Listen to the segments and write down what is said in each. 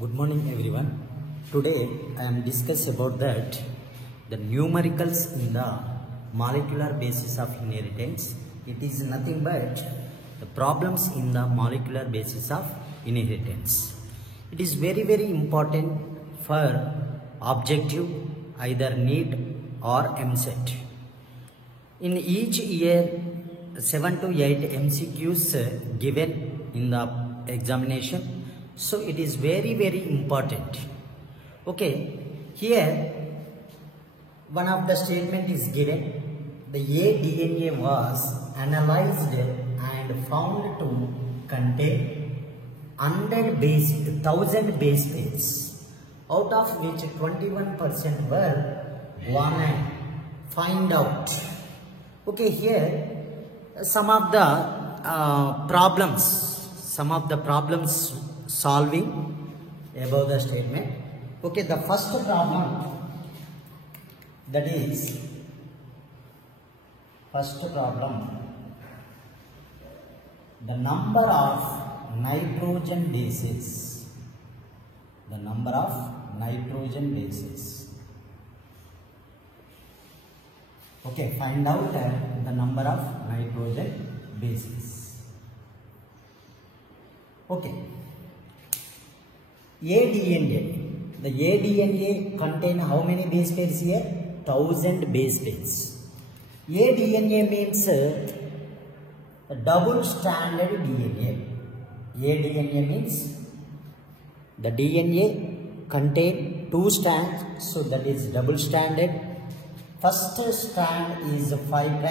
Good morning everyone. Today I am discuss about that the numericals in the molecular basis of inheritance. It is nothing but the problems in the molecular basis of inheritance. It is very important for objective, either NEET or MCET. In each year 7 to 8 MCQs given in the examination. So it is very important. Okay, here one of the statement is given. The A-DNA was analyzed and found to contain 1000 base pairs, out of which 21% were guanine. Find out. Okay, here some of the problems solving above the statement. Okay, the first problem, that is the number of nitrogen bases. Okay, find out the number of nitrogen bases. Okay, A-DNA. The A-DNA contain how many base pairs here? 1000 base pairs. A-DNA means a double stranded DNA. A-DNA means the DNA contain 2 strands, so that is double stranded. First strand is 5'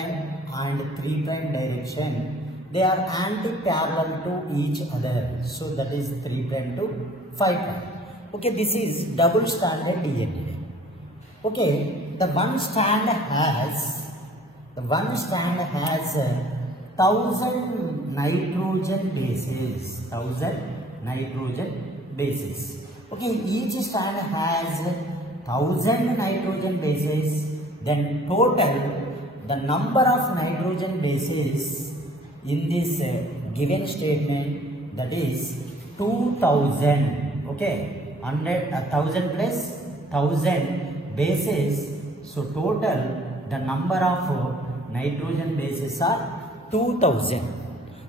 and 3' direction. They are anti-parallel to each other, so that is 3' to 5'. Okay, this is double stranded DNA. Okay, the one strand has 1000 nitrogen bases. Okay, each strand has 1000 nitrogen bases. Then total the number of nitrogen bases in this given statement, that is 2000. Okay, 1000 plus 1000 bases, so total the number of nitrogen bases are 2000.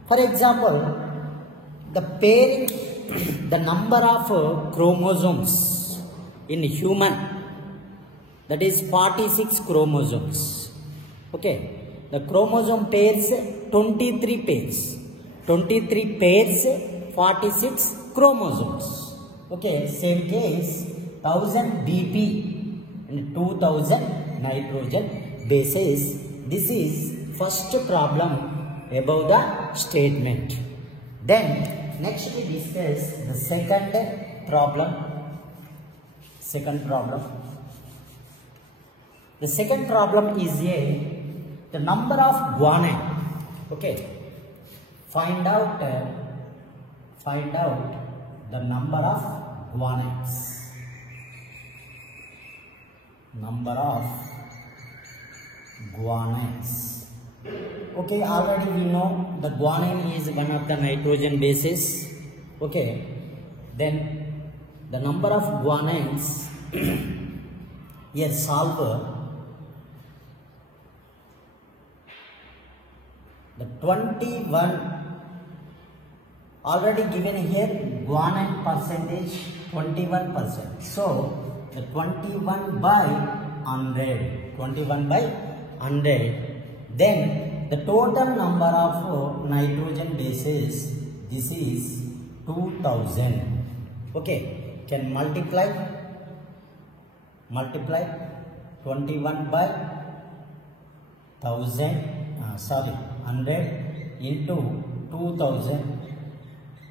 For example, the number of chromosomes in human, that is 46 chromosomes. Okay, the chromosome pairs 23 pairs, 46 chromosomes. Okay, same case 1000 BP and 2000 nitrogen bases. This is first problem above the statement. Then next we discuss the second problem. The second problem is the number of guanine. Okay, find out the number of guanines. Okay, already we know the guanine is one of the nitrogen bases. Okay, then the number of guanines here solve the 21 already given here. Guanine percentage 21%. So the 21 by 100. Then the total number of nitrogen bases, this is 2000. Okay, can multiply 21 by 100 into 2000.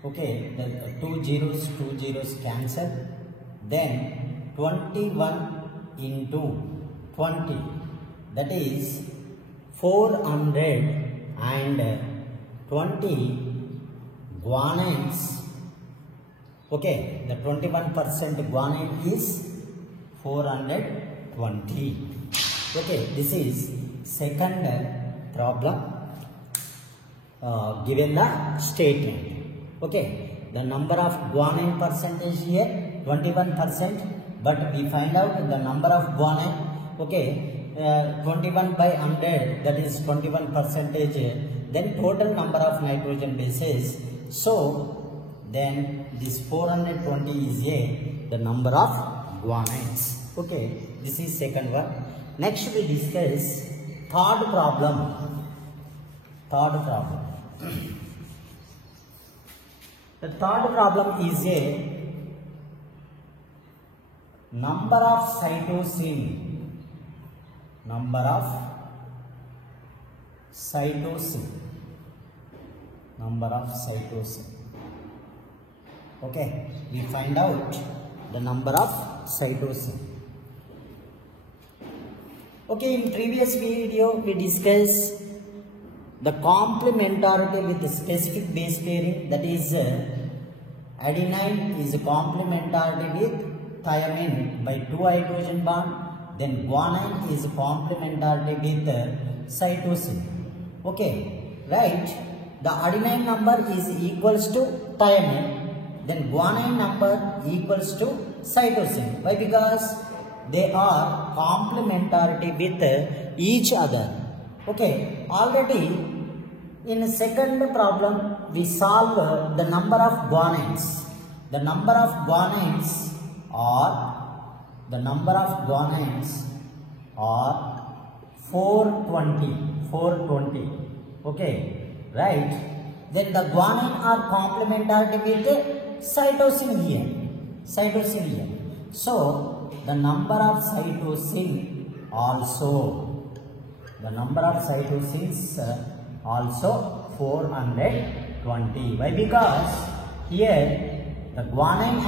Okay, the two zeros cancel. Then 21 into 20, that is 420 guanines. Okay, the 21% guanine is 420. Okay, this is second problem given the statement. Okay, the number of guanine percentage here 21%, but we find out the number of guanine. Okay, 21 by 100, that is 21%. Then total number of nitrogen bases. So then this 420 is the number of guanines. Okay, this is second one. Next we discuss third problem. The third problem is a number of cytosine. Okay, we find out the number of cytosine. Okay, in previous video we discussed the complementarity with specific base pairing, that is adenine is complementarity with thymine by 2 hydrogen bond, then guanine is complementarity with cytosine. Okay, right? The adenine number is equals to thymine, then guanine number equals to cytosine. Why? Because they are complementarity with each other. Okay, already in the second problem we solve the number of guanines. The number of guanines are 420. Okay, right? Then the guanine are complementarity with cytosine here. So the number of cytosine also 420. Why? Because here the guanine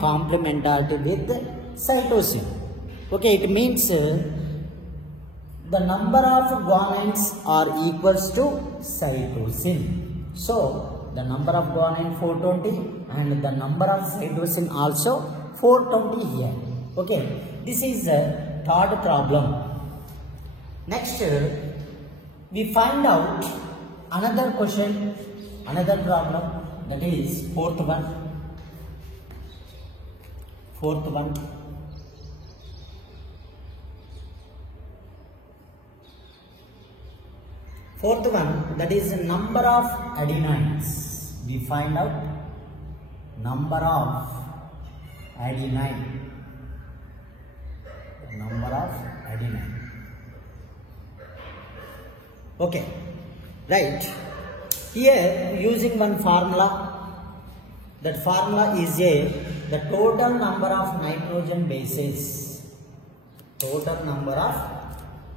complementarity with cytosine. Okay, it means the number of guanines are equals to cytosine. So the number of guanine 420 and the number of cytosine also 420 here. Okay, this is the third problem. Next we find out another problem, that is fourth one. Fourth one, that is number of adenines. We find out number of adenine. Okay, right? Here using one formula. That formula is the total number of nitrogen bases. Total number of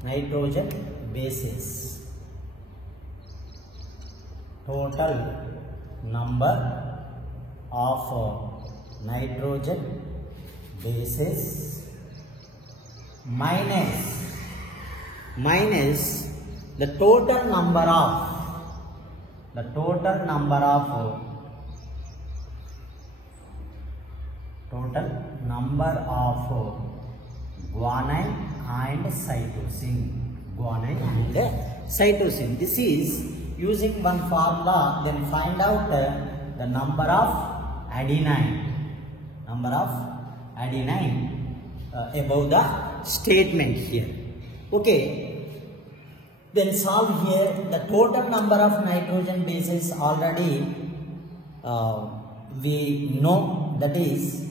nitrogen bases. Minus the total number of guanine and cytosine. This is using one formula. Then find out the number of adenine. Above the statement here. Okay, then solve here. The total number of nitrogen bases already we know, that is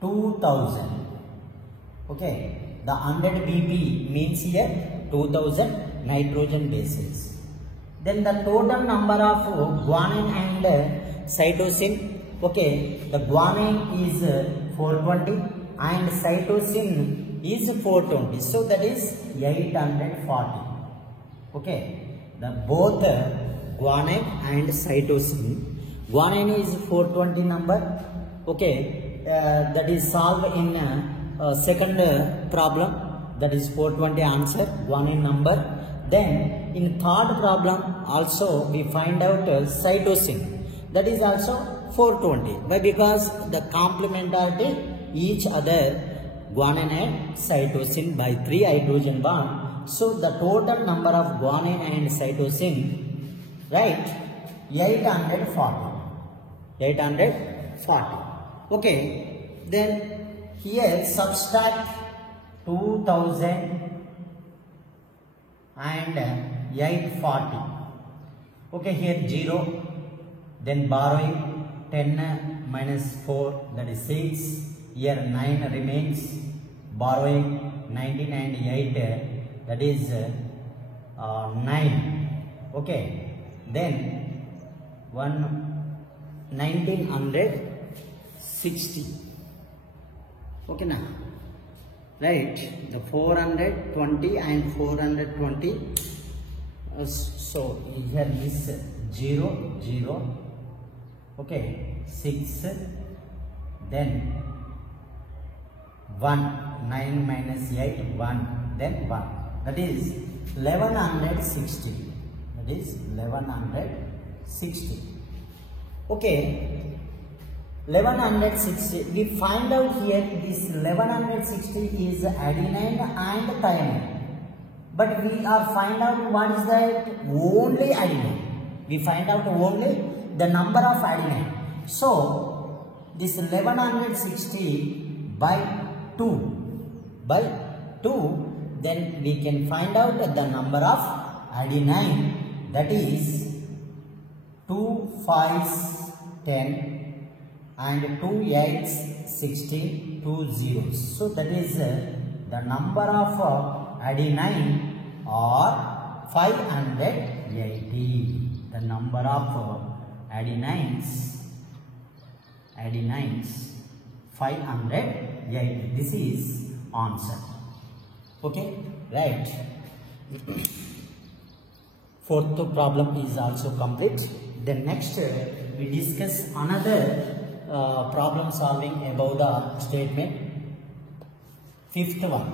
2000. Okay, the 100 BP means here 2000 nitrogen bases. Then the total number of guanine and cytosine. Okay, the guanine is 420 and cytosine is 420. So that is 840. Okay, the both guanine and cytosine. Guanine is 420 number. Okay, that is solved in second problem. That is 420 answer, guanine number. Then in third problem also we find out cytosine. That is also 420. Why? Because the complementarity each other, guanine and cytosine by 3 hydrogen bond. So the total number of guanine and cytosine, right, 840. 840. Okay. Then here subtract 2000 and 840. Okay, here 0. Then borrowing 10 minus 4, that is 6. Here 9 remains. Borrowing 19 and 8, that is 9. Okay. Then 1960. Okay now. Right. The 420 and 420. So here is 0, 0. Okay. 6. Then 1. 9 minus 8, 1. Then 1. That is 1160. That is 1160. Okay. 1160. We find out here this 1160 is adenine and thymine. But we are find out what is that only adenine. We find out only the number of adenine. So this 1160 by 2. By 2, then we can find out the number of adenine, that is 2 5s 10 and 2 8s 16, 2 zeros. So that is the number of adenine are 580. The number of adenines 580. This is answer. Okay, right. Fourth problem is also complete. Then next we discuss another problem solving about the statement. Fifth one.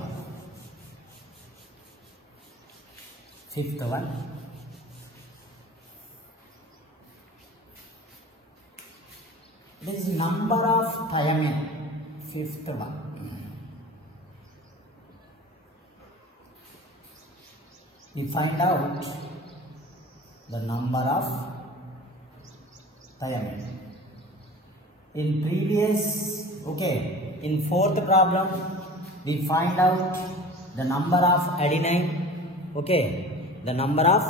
This is number of thymine. Fifth one. We find out the number of thymine. In previous, okay, in fourth problem, we find out the number of adenine. Okay, the number of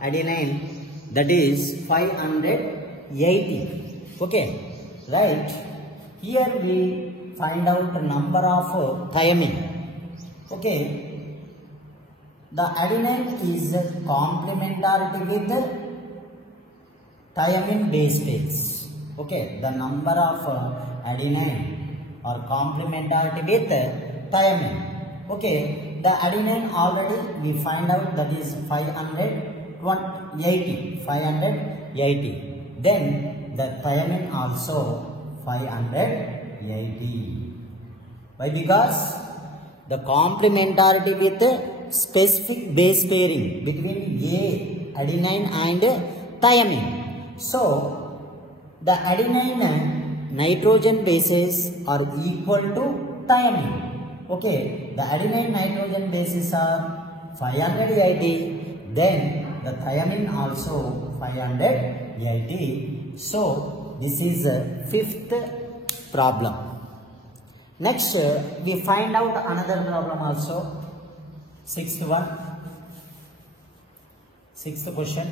adenine, that is 580. Okay, right. Here we find out the number of thymine. Okay. The adenine is complementarity with thymine base pairs. Okay, the number of adenine are complementarity with thymine. Okay, the adenine already we find out, that is 580. Then the thymine also 580. Why? Because the complementarity with specific base pairing between adenine and thymine. So the adenine nitrogen bases are equal to thymine. Okay, the adenine nitrogen bases are 580. Then the thymine also 580. So this is fifth problem. Next we find out another problem also. Sixth question.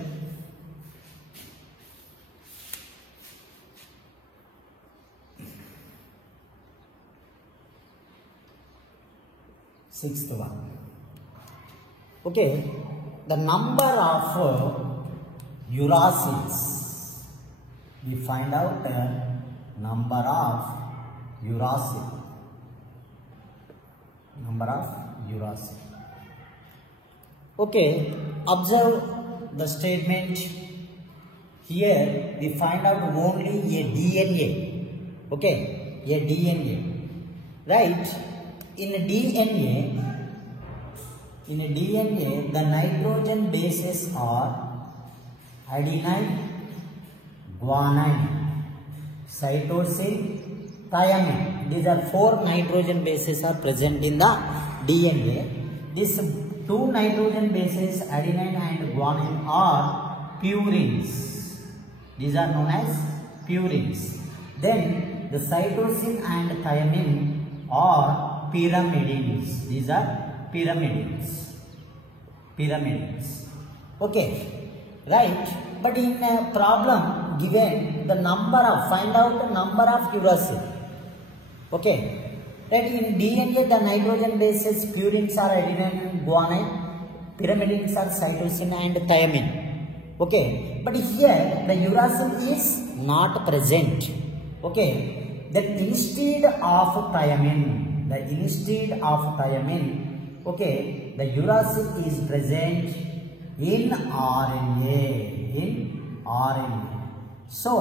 Sixth one. Okay, the number of uracils. We find out the number of uracil. Okay, observe the statement. Here we find out only a DNA. Okay, a DNA. Right? In a DNA, the nitrogen bases are adenine, guanine, cytosine, thymine. These are 4 nitrogen bases are present in the DNA. These 2 nitrogen bases, adenine and guanine, are purines. These are known as purines. Then the cytosine and thymine are pyrimidines. These are pyrimidines. Pyrimidines. Okay, right? But in a problem given the number of, find out the number of uracil. Okay, that in DNA the nitrogen bases purines are adenine and guanine, pyrimidines are cytosine and thymine. Okay, but here the uracil is not present. Okay, that instead of thymine, okay, the uracil is present in RNA. So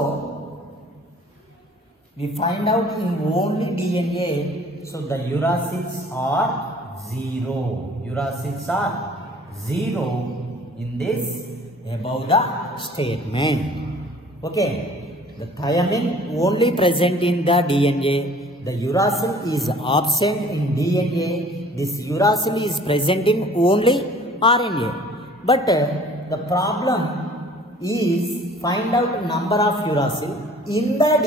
we find out in only DNA, so the uracils are 0. Uracils are 0 in this above the statement. Okay, the thymine only present in the DNA. The uracil is absent in DNA. This uracil is present in only RNA. But the problem is find out number of uracil in the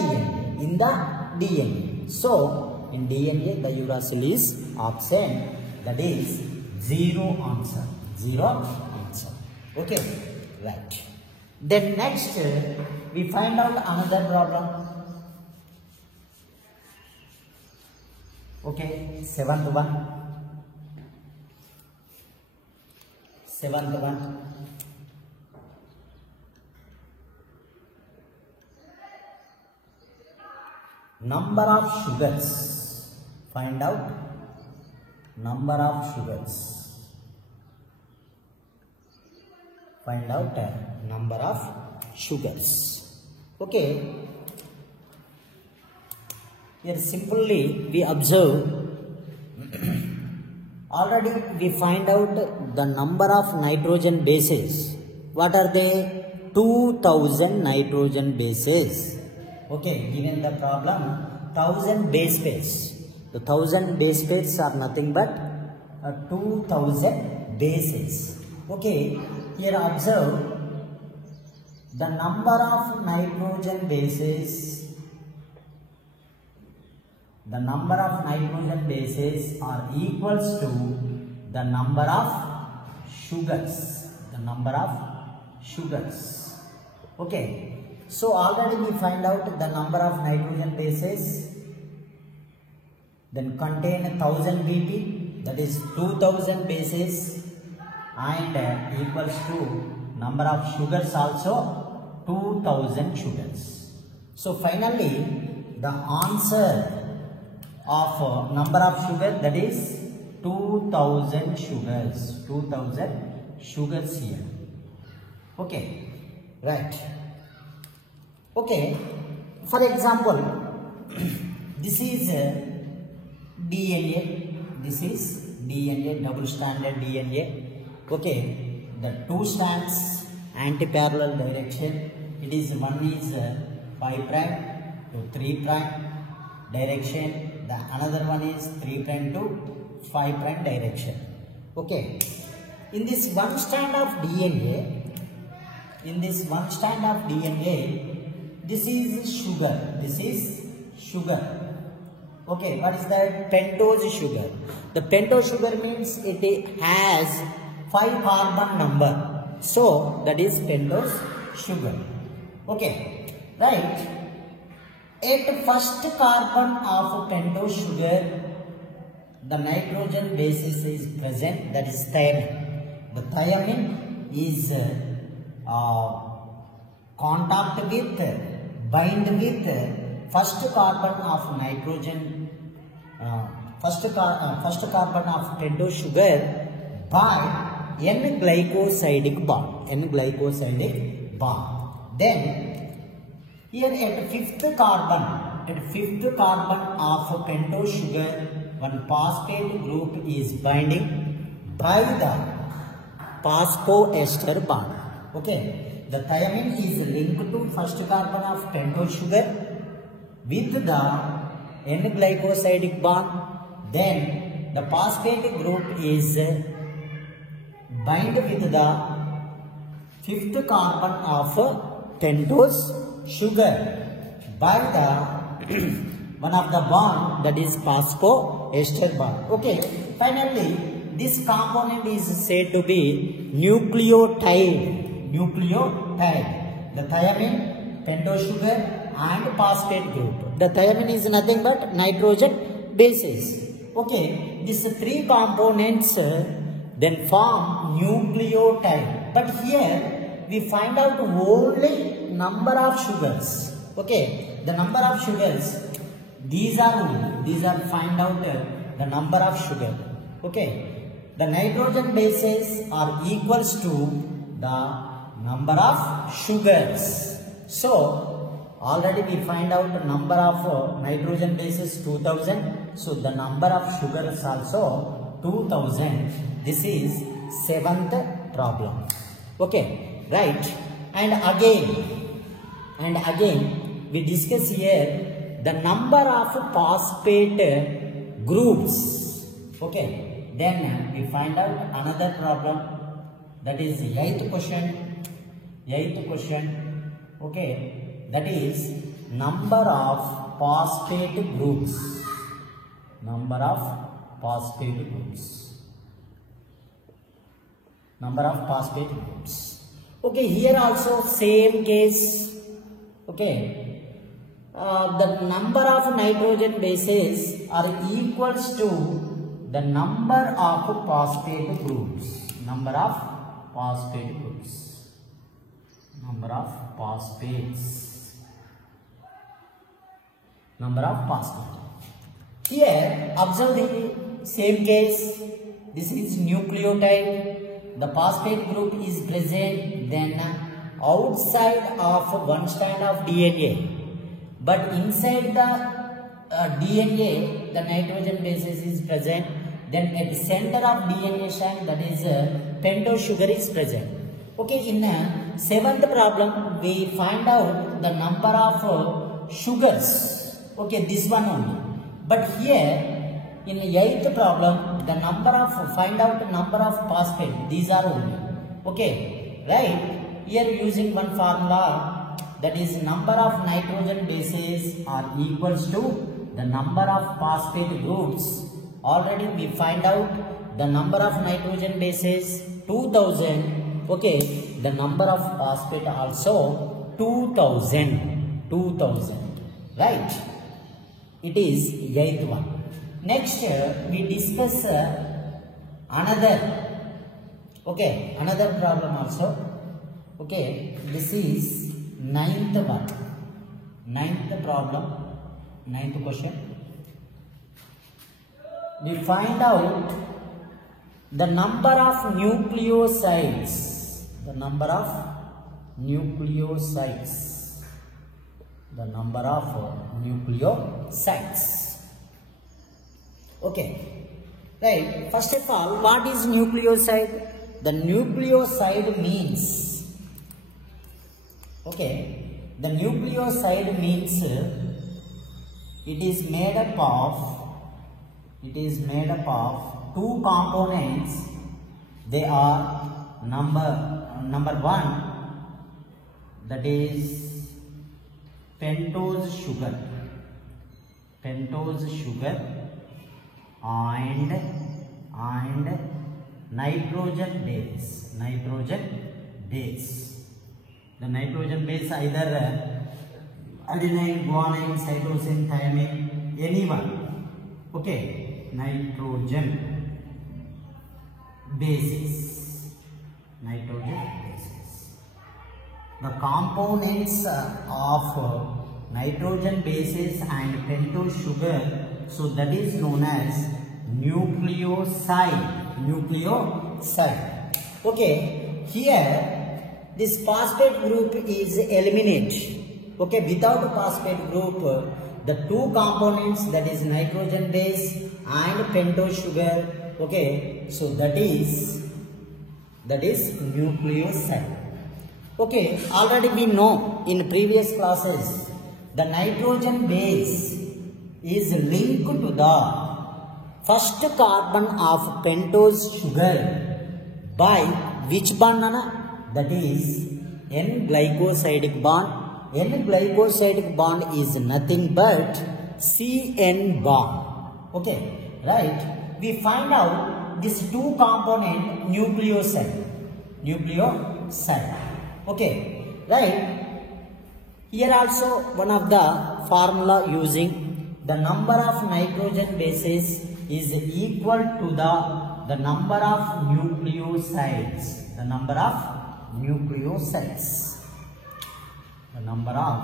DNA. So in DNA the uracil is absent. That is 0 answer. 0 answer. Okay, right. Then next we find out another problem. Okay, seventh one. Number of sugars. Find out number of sugars. Find out number of sugars. Okay. Here simply we observe. Already we find out the number of nitrogen bases. What are they? 2000 nitrogen bases. Okay, given the problem, 1000 base pairs. The 1000 base pairs are nothing but 2000 bases. Okay, here observe the number of nitrogen bases. The number of nitrogen bases are equals to the number of sugars. The number of sugars. Okay. So already we find out the number of nitrogen bases. Then contain 1000 BP. That is 2000 bases. And equals to number of sugars also 2000 sugars. So finally the answer of number of sugar, that is 2000 sugars. 2000 sugars here. Okay, right. Okay, for example, this is DNA. This is DNA, double stranded DNA. Okay, the two strands anti-parallel direction. It is one is 5' to 3' direction. The another one is 3' to 5' direction. Okay. In this one strand of DNA, this is sugar. This is sugar. Okay. What is that? Pentose sugar. The pentose sugar means it has 5 carbon number. So that is pentose sugar. Okay. Right. At first carbon of pentose sugar, the nitrogen basis is present, that is thymine. The thymine is contact with, bind with first carbon of nitrogen, first carbon of pentose sugar by N-glycosidic bond. Then here at fifth carbon of pentose sugar, one phosphate group is binding by the phosphoester bond. Okay, the thymine is linked to first carbon of pentose sugar with the N-glycosidic bond. Then the phosphate group is bind with the fifth carbon of pentose sugar by the one of the bond, that is phosphoester bond. Okay, finally this component is said to be nucleotide. The thiamine, pentose sugar and phosphate group. The thiamine is nothing but nitrogen bases. Okay, these three components then form nucleotide. But here we find out only number of sugars. Okay, the number of sugars, these are find out the number of sugar. Okay, the nitrogen bases are equals to the number of sugars. So already we find out the number of nitrogen bases 2000. So the number of sugars also 2000. This is 7th problem. Okay, right. And again we discuss here the number of phosphate groups. Okay, then we find out another problem, that is 8th question. Okay, that is number of phosphate groups. Okay, here also same case. Okay, the number of nitrogen bases are equals to the number of phosphate groups. Number of phosphates. Here observe the same case. This is nucleotide. The phosphate group is present then outside of one strand of DNA, but inside the DNA the nitrogen bases is present. Then at the center of DNA strand, that is pentose sugar is present. Okay, in 7th problem we find out the number of sugars. Okay, this one only. But here in 8th problem the number of find out number of phosphate, these are only. Okay, right. Here using one formula, that is number of nitrogen bases are equals to the number of phosphate groups. Already we find out the number of nitrogen bases 2000. Okay, the number of phosphate also 2000, right. It is 8th one. Next we discuss another problem also. Okay, this is 9th one. 9th problem, 9th question. We find out the number of nucleosides. Okay, right. First of all, what is nucleoside? The nucleoside means, okay, the nucleoside means it is made up of two components. They are number one, that is pentose sugar and nitrogen base. The nitrogen base either adenine, guanine, cytosine, thiamine, anyone. Okay, nitrogen bases. The components of nitrogen bases and pentose sugar, so that is known as nucleoside. Okay, here this phosphate group is eliminated. Okay, without phosphate group, the two components, that is nitrogen base and pentose sugar. Okay, so that is nucleoside. Okay, already we know in previous classes the nitrogen base is linked to the first carbon of pentose sugar by which bond? That is N-glycosidic bond. N-glycosidic bond is nothing but CN bond. Okay, right? We find out this two component nucleoside. Okay, right? Here also one of the formula using the number of nitrogen bases is equal to the number of nucleosides. The number of nucleosides. The number of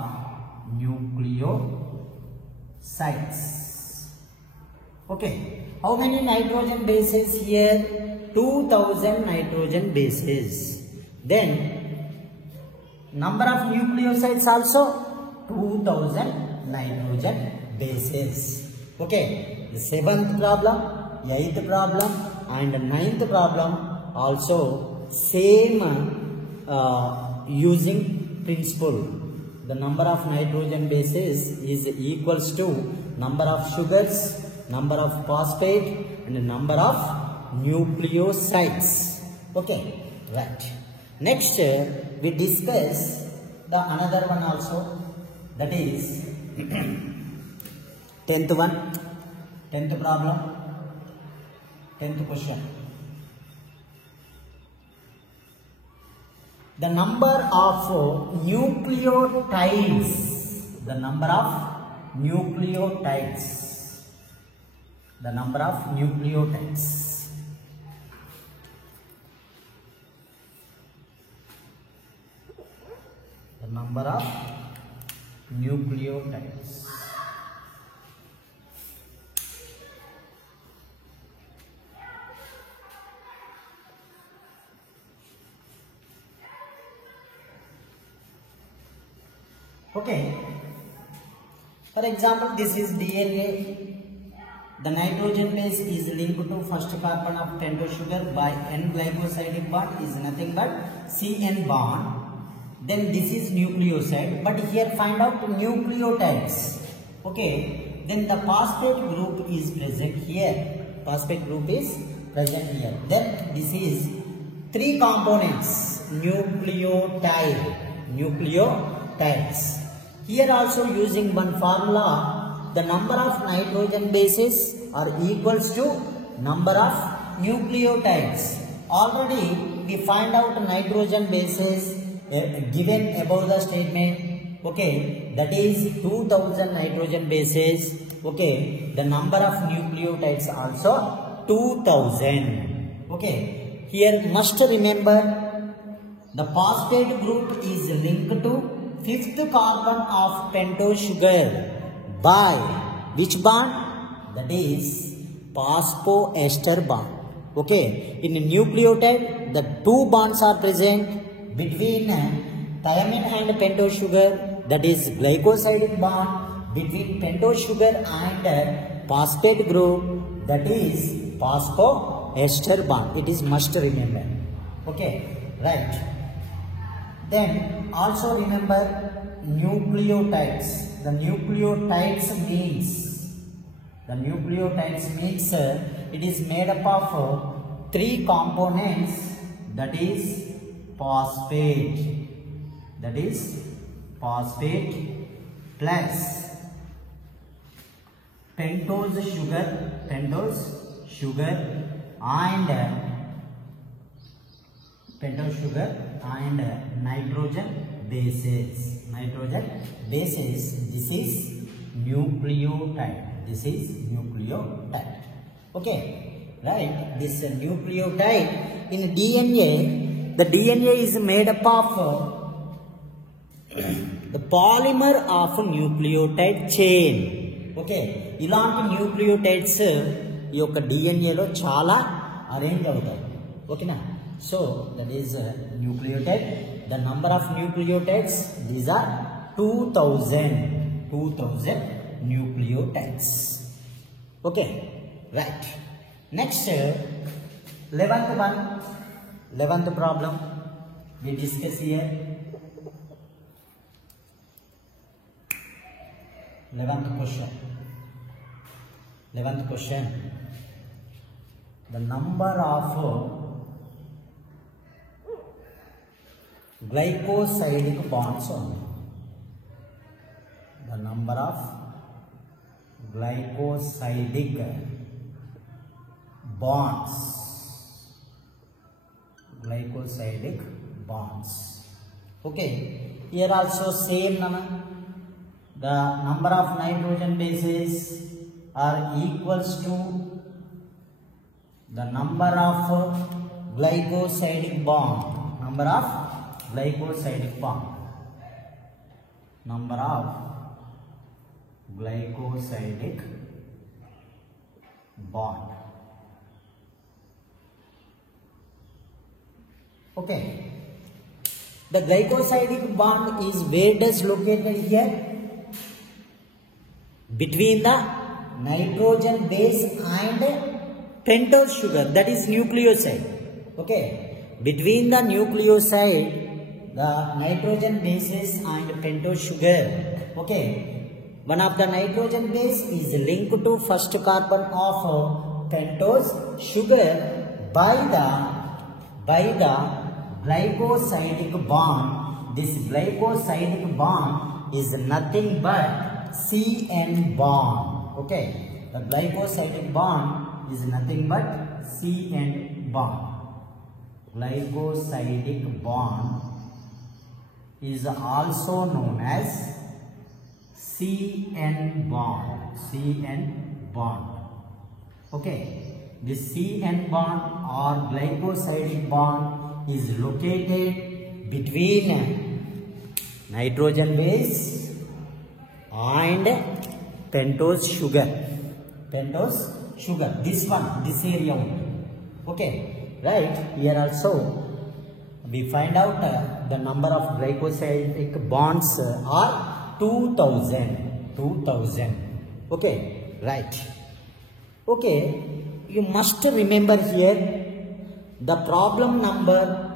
nucleosides. Okay. How many nitrogen bases here? 2000 nitrogen bases. Then number of nucleosides also 2000 nitrogen bases. Okay. The 7th problem, 8th problem and 9th problem also same using principle. The number of nitrogen bases is equals to number of sugars, number of phosphate and number of nucleosides. Okay, right. Next we discuss the another one also, that is 10th one, 10th problem, 10th question. The number of nucleotides, the number of nucleotides, the number of nucleotides. The number of nucleotides. Okay. For example, this is DNA. The nitrogen base is linked to first carbon of pentose sugar by N-glycosidic bond is nothing but CN bond. Then this is nucleoside, but here find out nucleotides. Okay. Then the phosphate group is present here. Phosphate group is present here. Then this is 3 components nucleotides. Here also using one formula, the number of nitrogen bases are equals to number of nucleotides. Already we find out nitrogen bases given above the statement. Okay, that is 2000 nitrogen bases. Okay, the number of nucleotides also 2000. Okay, here must remember the phosphate group is linked to 5th carbon of pentose sugar by which bond? That is phosphoester bond. Okay, in a nucleotide the 2 bonds are present between thiamine and pentose sugar, that is glycosidic bond between pentose sugar and phosphate group, that is phosphoester bond. It is must remember. Okay, right. Then also remember nucleotides. The nucleotides means it is made up of 3 components, that is phosphate plus pentose sugar and nitrogen bases. This is nucleotide. Okay, right. This nucleotide in DNA, the DNA is made up of the polymer of nucleotide chain. Okay, ఇలాంటి nucleotides ఈ యొక్క డిఎన్ఏలో చాలా arrange అవుతాయి. ఓకేనా? So that is nucleotide. The number of nucleotides, these are 2000 nucleotides. Okay, right. Next 11th problem we discuss here. 11th question. The number of glycosidic bonds only. The number of glycosidic bonds. Glycosidic bonds. Okay. Here also same number. The number of nitrogen bases are equals to the number of glycosidic bond. Number of glycosidic bond. Number of glycosidic bond. Okay. The glycosidic bond is where it is located here? Between the nitrogen base and pentose sugar, that is nucleoside. Okay. Between the nucleoside, the nitrogen bases and pentose sugar. Okay. One of the nitrogen base is linked to first carbon of pentose sugar by the glycosidic bond. This glycosidic bond is nothing but CN bond. Okay. The glycosidic bond is nothing but CN bond. Glycosidic bond is also known as CN bond. CN bond. Okay. This CN bond or glycosidic bond is located between nitrogen base and pentose sugar. Pentose sugar. This one, this area only. Okay. Right. Here also we find out the number of glycosidic bonds are 2000. 2000. Okay. Right. Okay. You must remember here the problem number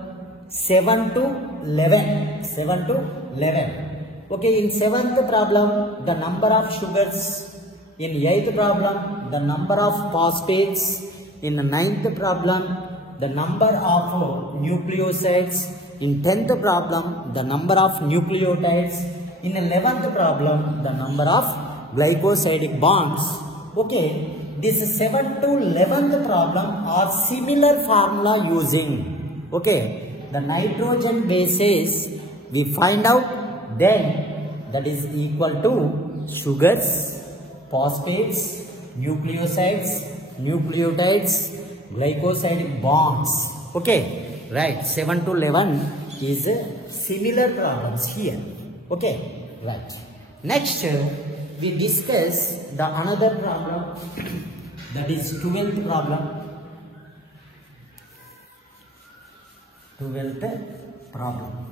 7 to 11. 7 to 11. Okay, in 7th problem, the number of sugars. In 8th problem, the number of phosphates. In the 9th problem, the number of nucleosides. In 10th problem, the number of nucleotides. In 11th problem, the number of glycosidic bonds. Okay, this 7 to 11th problem are similar formula using. Okay, the nitrogen bases we find out. Then that is equal to sugars, phosphates, nucleosides, nucleotides, glycosidic bonds. Okay, right. 7 to 11 is similar problems here. Okay, right. Next, we discuss the another problem, that is 12th problem. 12th problem.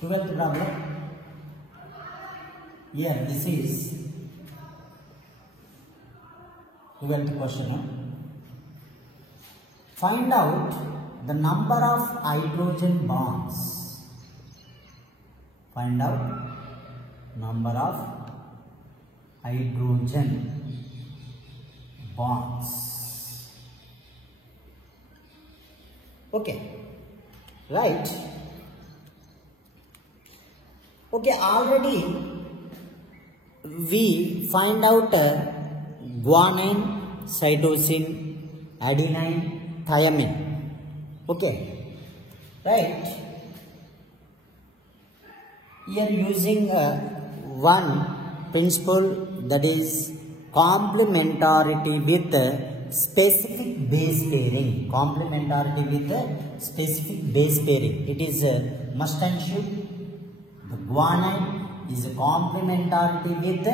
12th problem. Here this is 12th question. Find out the number of hydrogen bonds. Find out number of hydrogen bonds. Okay, right. Okay, already we find out guanine, cytosine, adenine, thymine. Okay, right. Here using one principle, that is complementarity with specific base pairing. Complementarity with specific base pairing. It is must and should. The guanine is a complementarity with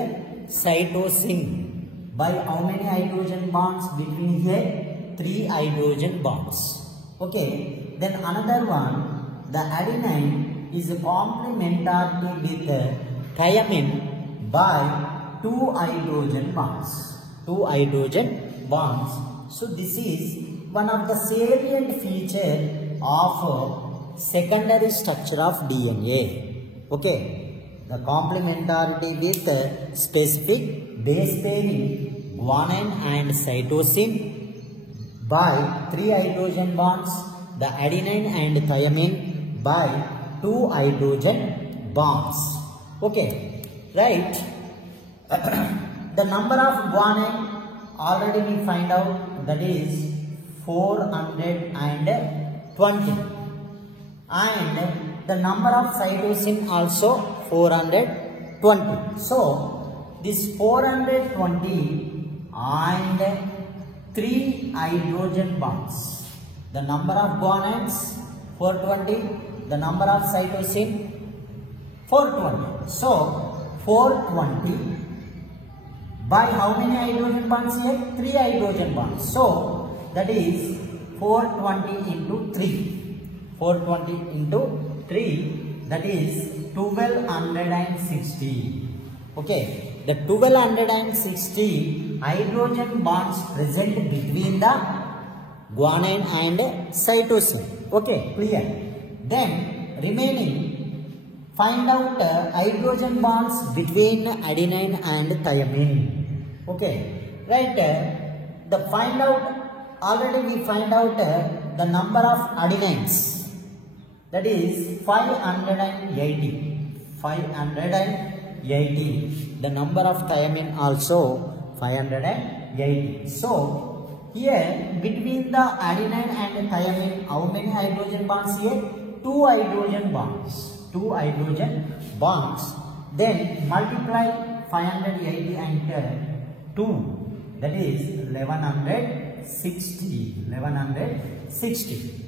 cytosine by how many hydrogen bonds between here? 3 hydrogen bonds. Okay. Then another one, the adenine is a complementarity with thymine by 2 hydrogen bonds. 2 hydrogen bonds. So this is one of the salient feature of secondary structure of DNA. Okay, the complementarity with specific base pairing guanine and cytosine by 3 hydrogen bonds, the adenine and thymine by 2 hydrogen bonds. Okay, right? The number of guanine already we find out, that is 420, and the number of cytosine also 420. So this 420 and 3 hydrogen bonds, the number of guanines 420, the number of cytosine 420. So 420 by how many hydrogen bonds here? 3 hydrogen bonds. So that is 420 into 3. 420 into 3, that is 1260. Okay, the 1260 hydrogen bonds present between the guanine and cytosine. Okay, clear. Then remaining, find out hydrogen bonds between adenine and thymine. Okay, right. The find out, already we find out the number of adenines, that is 580. 580. The number of thymine also 580. So here between the adenine and thymine, how many hydrogen bonds here? 2 hydrogen bonds. 2 hydrogen bonds. Then multiply 580 and 2, that is 1160. 1160.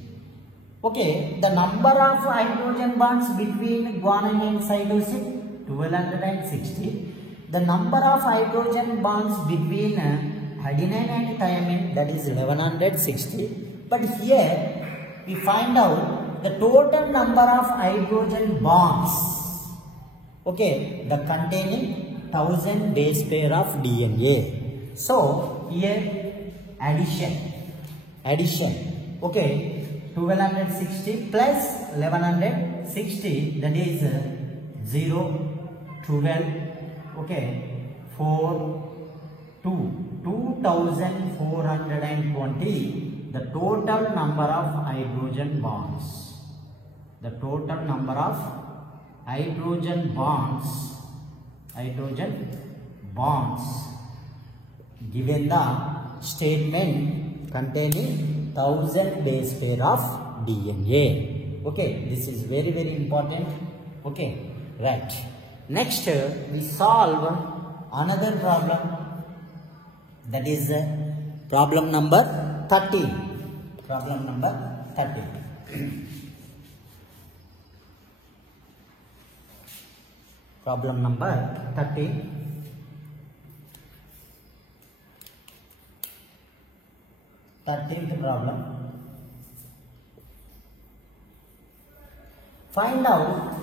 Okay, the number of hydrogen bonds between guanine and cytosine 1260. The number of hydrogen bonds between adenine and thymine, that is 1160. But here we find out the total number of hydrogen bonds. Okay, the containing 1000 base pair of DNA. So here addition. Okay, 1260 plus 1160, that is 0, 12, okay, 4, 2, 2420, the total number of hydrogen bonds. The total number of hydrogen bonds given the statement containing 1000 base pair of DNA. Okay, this is very, very important. Okay, right. Next we solve another problem, that is problem number 13. Problem number 13. Problem number 13. Thirteenth problem. Find out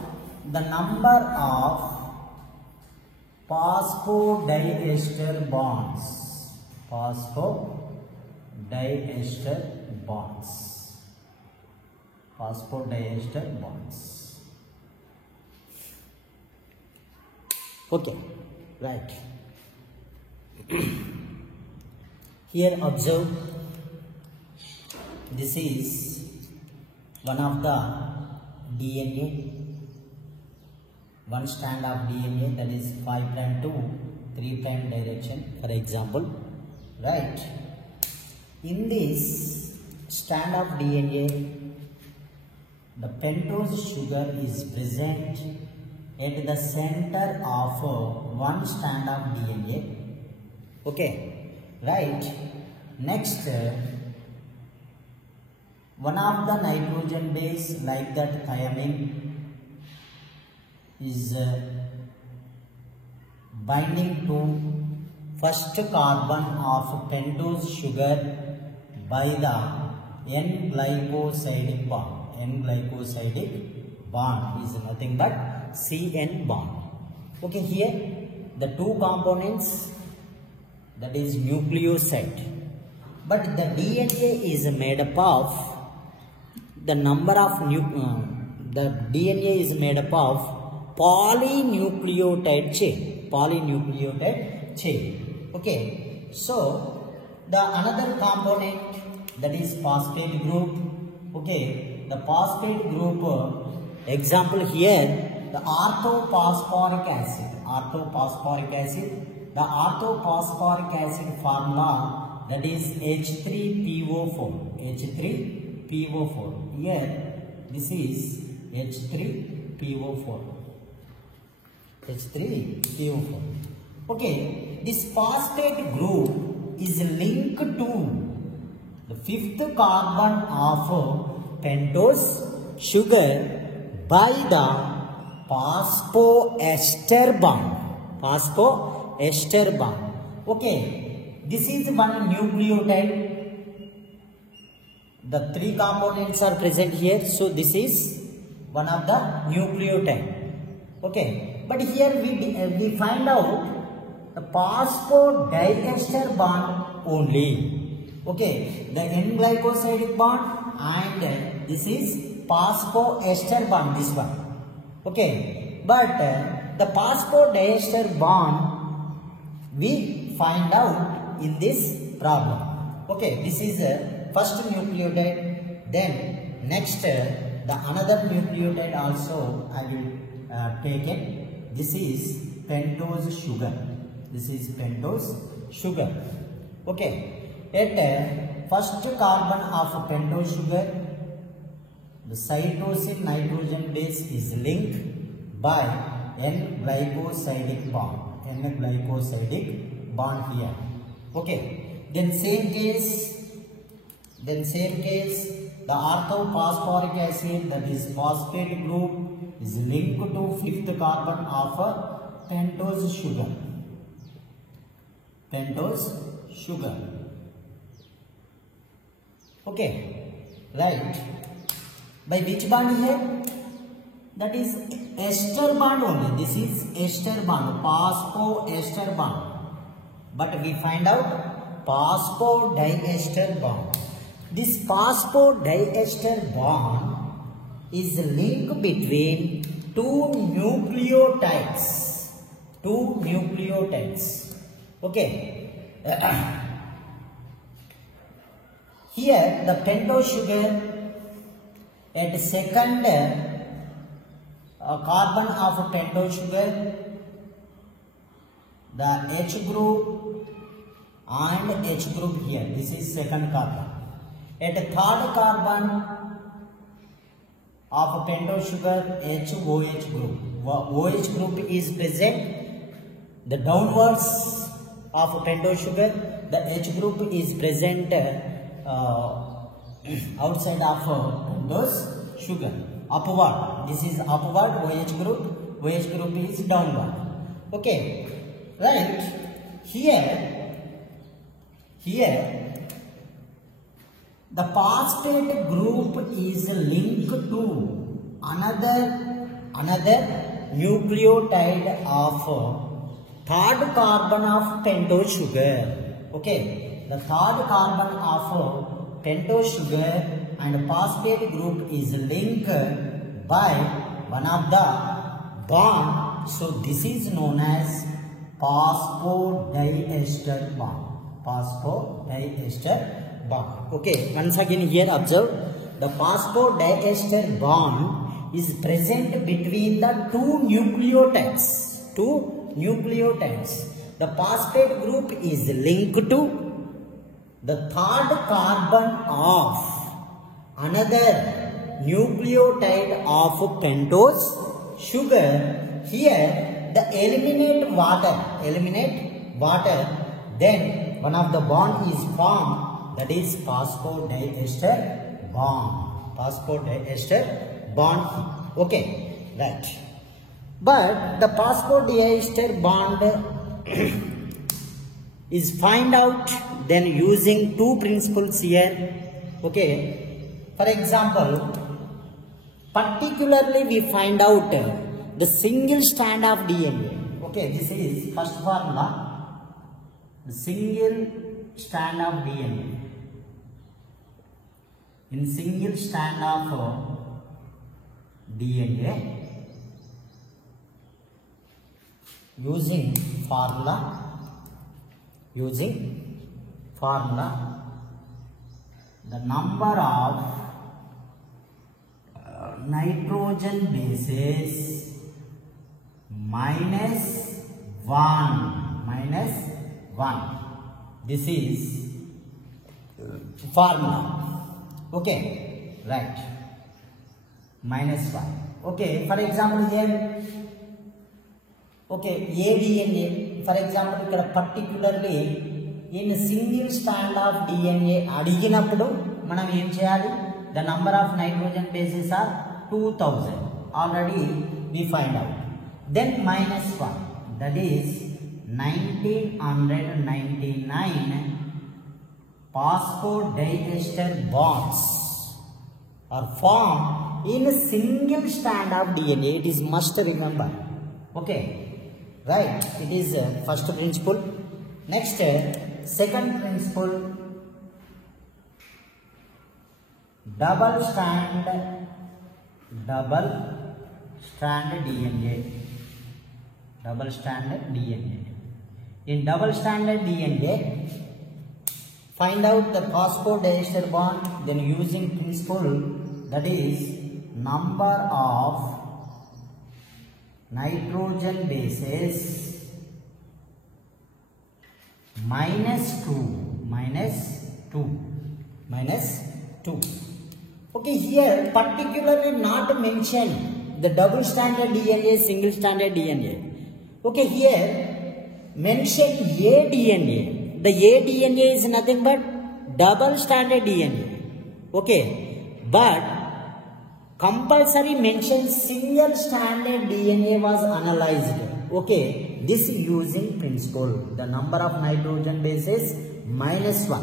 the number of phosphodiester bonds. Phosphodiester bonds. Okay, right. Here observe, this is one of the DNA, one strand of DNA, that is 5' to 3' direction, for example, right? In this strand of DNA, the pentose sugar is present at the center of one strand of DNA. Okay, right? Next, one of the nitrogen base, like that thymine, is binding to first carbon of pentose sugar by the N-glycosidic bond. N-glycosidic bond is nothing but CN bond. Okay, here the two components, that is nucleoside, but the DNA is made up of the number of the DNA is made up of polynucleotide chain. Polynucleotide chain. Okay. So the another component, that is phosphate group. Okay. The phosphate group, example here, the orthophosphoric acid. Orthophosphoric acid. The orthophosphoric acid formula, that is H3PO4. H3PO4. Here this is H3PO4. H3PO4. Okay, this phosphate group is linked to the fifth carbon of pentose sugar by the phosphoester bond. Phosphoester bond. Okay, this is one nucleotide. The three components are present here, so this is one of the nucleotide. Okay, but here we find out the phosphodiester bond only. Okay, the N-glycosidic bond and this is phosphoester bond, this one. Okay, but the phosphodiester bond we find out in this problem. Okay, this is first nucleotide. Then next the another nucleotide also I will take it. This is pentose sugar. This is pentose sugar. Okay, at first carbon of pentose sugar, the cytosine nitrogen base is linked by N-glycosidic bond. N-glycosidic bond here. Okay. Then same case, the orthophosphoric acid, that is phosphate group, is linked to fifth carbon of pentose sugar. Pentose sugar. Okay. Right. By which bond here? That is ester bond only. This is ester bond, phosphoester bond. But we find out phosphodiester bond. This phosphodiester bond is linked between two nucleotides. Two nucleotides. Okay. Here the pentose sugar at second carbon of pentose sugar, the H group and H group here. This is second carbon. At third carbon of pentose sugar, HOH group. OH group is present. The downwards of pentose sugar, the H group is present outside of pentose sugar. Upward. This is upward OH group. OH group is downward. Okay. Right. Here the phosphate group is linked to another nucleotide of third carbon of pentose sugar. Okay. The third carbon of pentose sugar and phosphate group is linked by one of the bond. So this is known as phosphodiester bond. Phosphodiester bond. Okay, once again here observe the phosphodiester bond is present between the two nucleotides. The phosphate group is linked to the third carbon of another nucleotide of pentose sugar. Here the eliminate water, then one of the bond is formed, that is phosphodiester bond. Okay, right. But the phosphodiester bond is find out then using two principles here. Okay, for example, particularly we find out the single strand of DNA. Okay, this is first formula, the single strand of DNA. In single strand of DNA, using formula, the number of nitrogen bases minus 1. This is formula. Okay, right. Minus 1. Okay, for example here, okay, ADNA, for example, ఇక్కడ particularly in single strand of DNA అడిగినప్పుడు మనం ఏం చేయాలి? The number of nitrogen bases are 2000. Already we find out. Then minus 1, that is 1999 phosphodiester bonds are formed in a single strand of DNA. It is must remember. Okay, right? It is first principle. Next, second principle, double strand DNA. Double stranded DNA. In double stranded DNA, find out the phosphodiester bond, then using principle, that is number of nitrogen bases minus 2. Okay, here particularly not mentioned the double stranded DNA, single stranded DNA. Okay, here mention ADNA. The ADNA is nothing but double stranded DNA. Okay, but compulsory mention single stranded DNA was analyzed. Okay, this using principle, the number of nitrogen bases minus 1.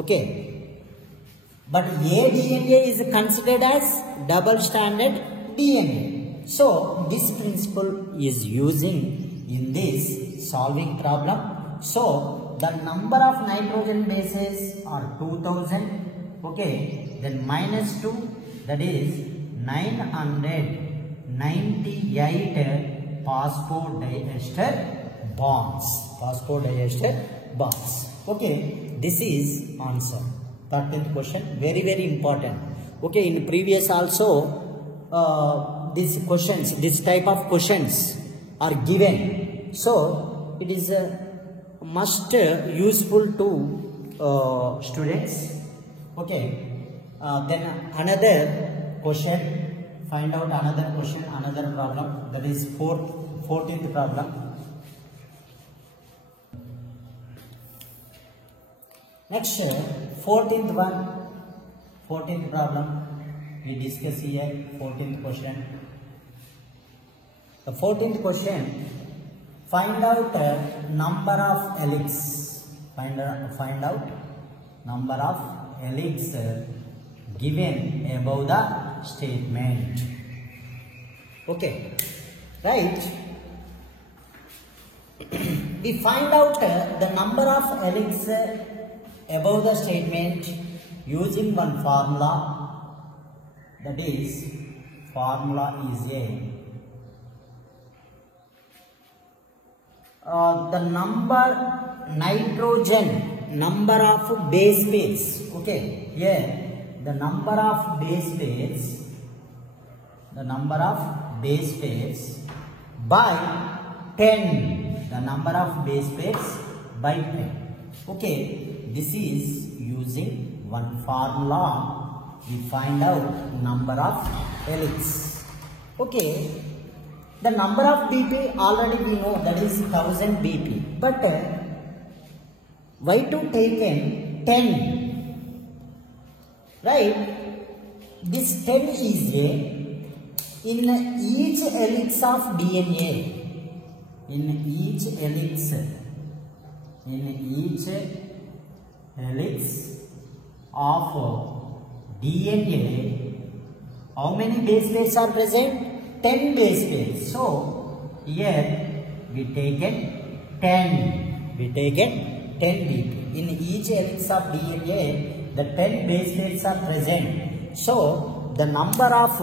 Okay, but ADNA is considered as double stranded DNA. So this principle is using in this solving problem. So the number of nitrogen bases are 2000. Okay, then minus 2, that is 998 phosphodiester bonds. Okay, this is answer. 13th question, very important. Okay, in previous also these questions, this type of questions are given, so it is must useful to students. Okay, then another question, find out another question, another problem, that is 14th problem. Next, 14th problem we discuss here. 14th question. The 14th question, find out number of helix. Find out number of helix given above the statement. Okay, right? We find out the number of helix above the statement using one formula, that is formula is the number of base pairs. Okay, here the number of base pairs by 10, the number of base pairs by 10. Okay, this is using one formula, we find out number of helix. Okay, the number of BP already we know, that is 1000 BP, but why to taken 10, right? This 10 is in each helix of DNA, in each helix of DNA, how many base pairs are present? 10 base pairs. So here we taken 10 BP. In each helix of DNA, the 10 base pairs are present. So the number of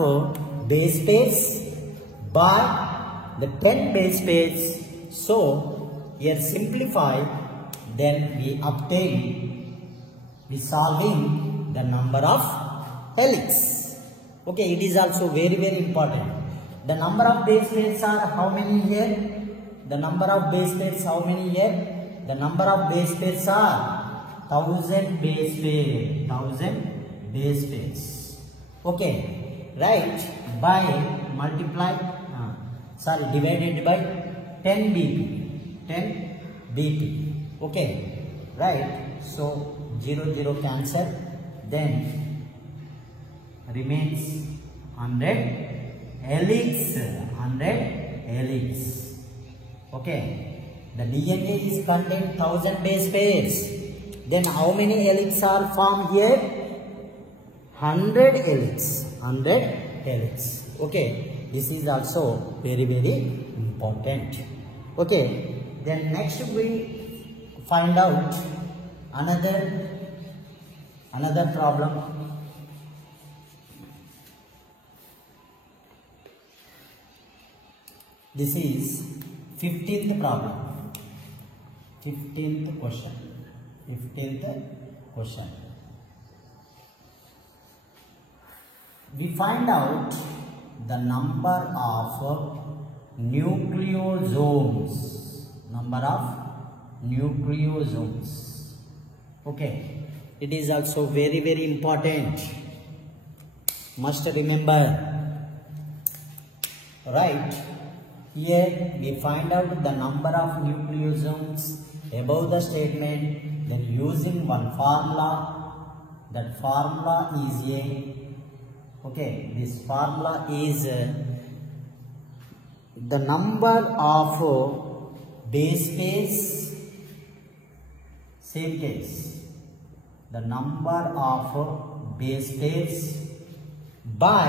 base pairs by the 10 base pairs So here simplify, then we solving the number of helix. Okay, it is also very important. The number of base pairs are how many here? The number of base pairs how many here? The number of base pairs are 1000 base pairs. 1000 base pairs. Okay, right? By divided by 10 BP. 10 BP. Okay, right? So 0 cancel. Then remains 100 helix. 100 helix. Okay, the DNA is contain 1000 base pairs. Then how many helix are formed here? 100 helix. 100 helix. Okay, this is also very important. Okay, then next we find out another problem. This is 15th problem. 15th question. 15th question. We find out the number of nucleosomes. Number of nucleosomes. Okay, it is also very important. Must remember. Right? Here we find out the number of nucleosomes above the statement. Then using one formula. That formula is this formula is the number of base pairs. Same case. The number of base pairs by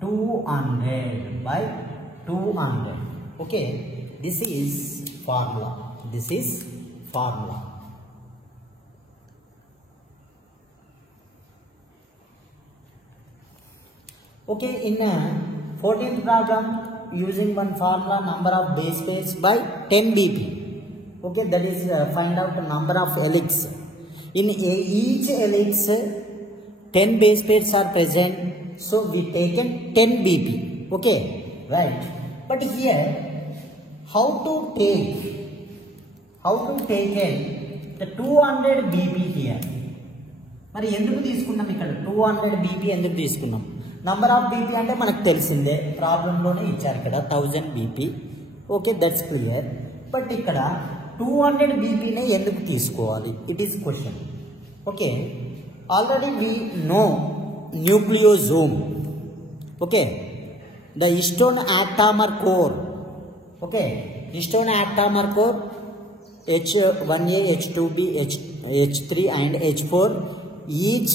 200. By 200. Okay, this is formula. This is formula. Okay, in 14th problem, using one formula, number of base pairs by 10 BP. Okay, that is find out the number of helix. In each helix, 10 base pairs are present. So we taken 10 BP. Okay, right? But here, how to take the 200 BP here? మరి ఎందుకు తీసుకున్నాం ఇక్కడ 200 BP ఎందుకు తీసుకున్నాం? Number of BP అంటే మనకు తెలిసిందే, ప్రాబ్లంలోనే ఇచ్చారు ఇక్కడ 1000 BP. Okay, that's clear. But ఇక్కడ 200 BP నే ఎందుకు తీసుకోవాలి? It is question. Okay, already we know nucleosome. Okay, the histone aptamer core. Okay, histone aptamer core H1A, H2B, H3 and H4. Each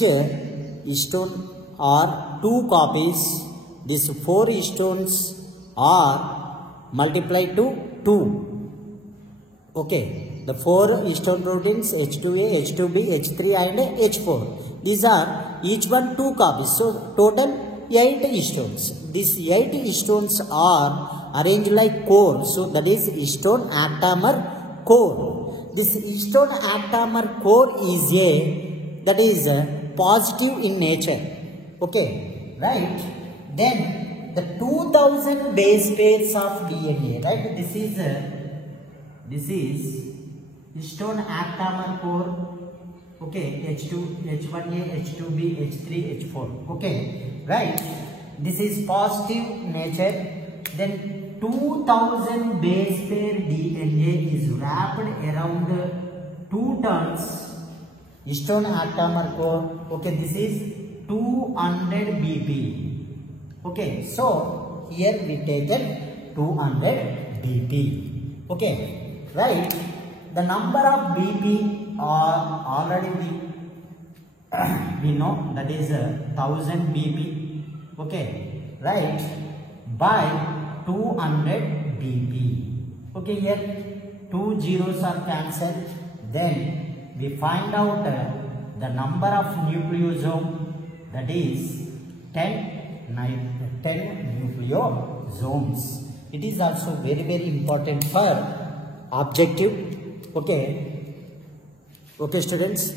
histone are 2 copies. These 4 histones are multiplied to 2. Okay, the 4 histone proteins H2A, H2B, H3 and H4. These are each one 2 copies. So total 8 histones. These 8 histones are arranged like core. So that is histone aptamer core. This histone aptamer core is positive in nature. Okay, right? Then the 2000 base pairs of DNA. Right? This is histone aptamer core. Okay, H1A, H2B, H3, H4. Okay, right? This is positive nature. Then 2000 base pair DNA is wrapped around 2 turns histone aptamer core. Okay, this is 200 BP. Okay, so here we taken 200 BP. Okay, right? The number of BP are already we know, that is 1000 BP. Okay, right? By 200 BP. Okay, here 2 zeros are cancelled. Then we find out the number of nucleosome, that is 10 nucleosomes. It is also very important for objective. Okay students,